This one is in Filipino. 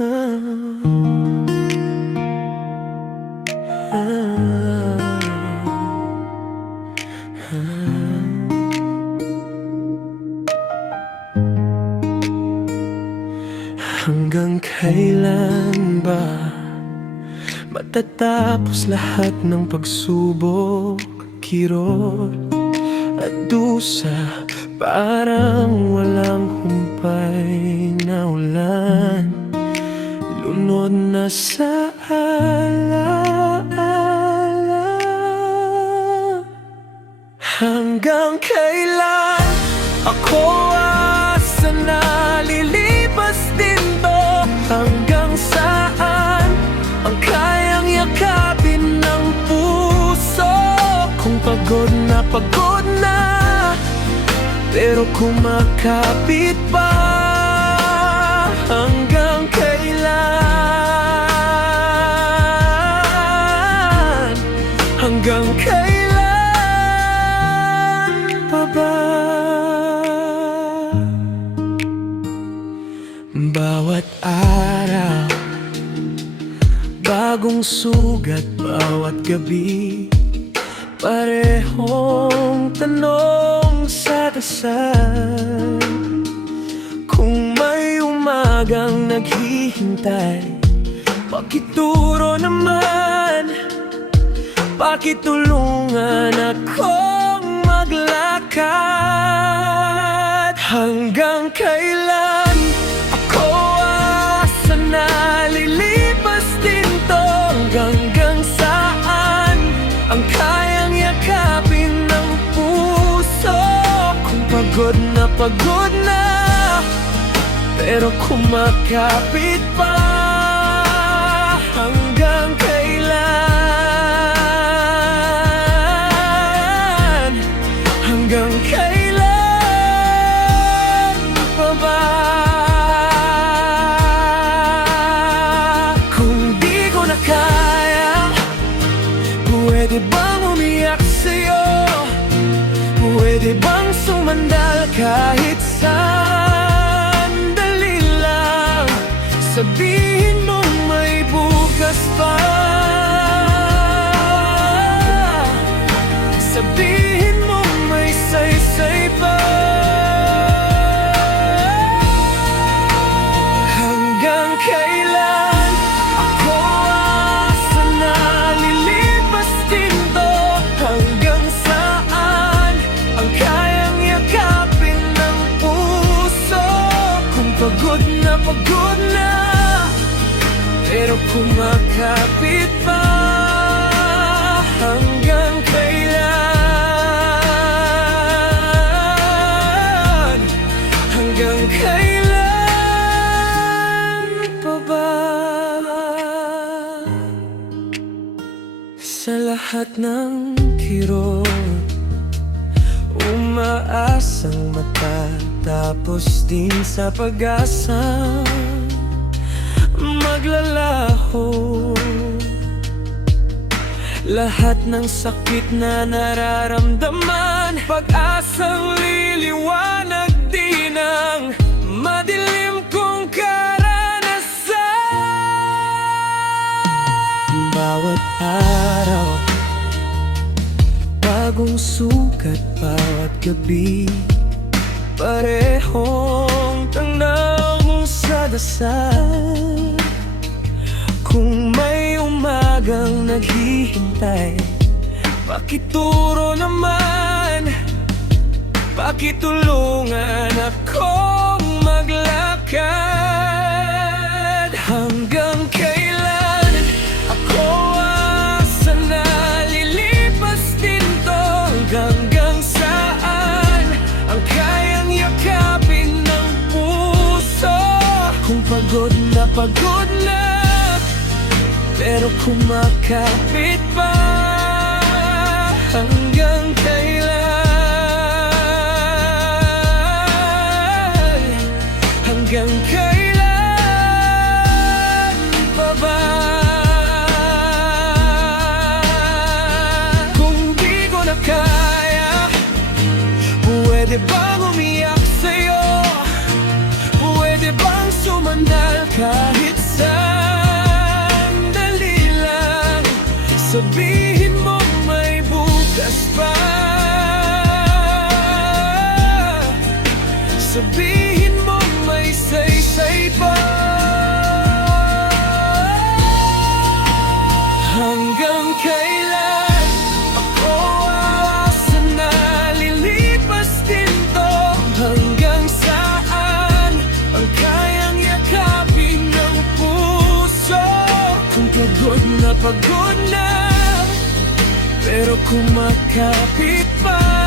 Hanggang kailan ba matatapos lahat ng pagsubok, kirot at dusa? Parang walang humpay na ulan, lunod na sa alaala. Hanggang kailan ako asa na lilipas din to? Hanggang saan ang kayang yakapin ng puso? Kung pagod na pero kumakapit pa. Hanggang kailan? Hanggang kailan pa ba? Bawat araw bagong sugat, bawat gabi parehong tanong sa dasal. Kung may umagang naghihintay, pakituro naman, pakitulungan akong maglakad. Hanggang kailan ako asa na lilipas din to? Hanggang saan ang kayang yakapin ng puso? Kung pagod na pero kumakapit pa. Hanggang kailan? Hanggang kailan pa ba? Kung di ko na kaya, pwede bang umiyak sa'yo? Pwede bang sumandal kahit sandali lang? Sabihin mo may bukas pa. Sabihin mo may saysay pa. Hanggang kailan ako asa na lilipas din to? Hanggang saan ang kayang yakapin ng puso? Kung pagod na pero kumakapit pa. Hanggang kailan? Hanggang kailan pa ba? Sa lahat ng kirot, umaasang matatapos din sa pag-asa maglalaho. Lahat ng sakit na nararamdaman, pag-asang liliwanag din ang madilim kong karanasan. Bawat araw bagong sugat, bawat gabi parehong tanong sa dasal. Kung may umagang naghihintay, pakituro naman, pakitulungan akong maglakad. Hanggang kailan ako asa na lilipas din to? Hanggang saan ang kayang yakapin ng puso? Kung pagod na pero kumakapit pa. Hanggang kailan? Hanggang kailan pa ba? Kung di ko na kaya, pwede bang umiyak sa'yo? Pwede bang sumandal kahit sabihin mo may saysay pa. Hanggang kailan ako aasa na lilipas din to? Hanggang saan ang kayang yakapin ng puso? Kung pagod na pero kumakapit pa.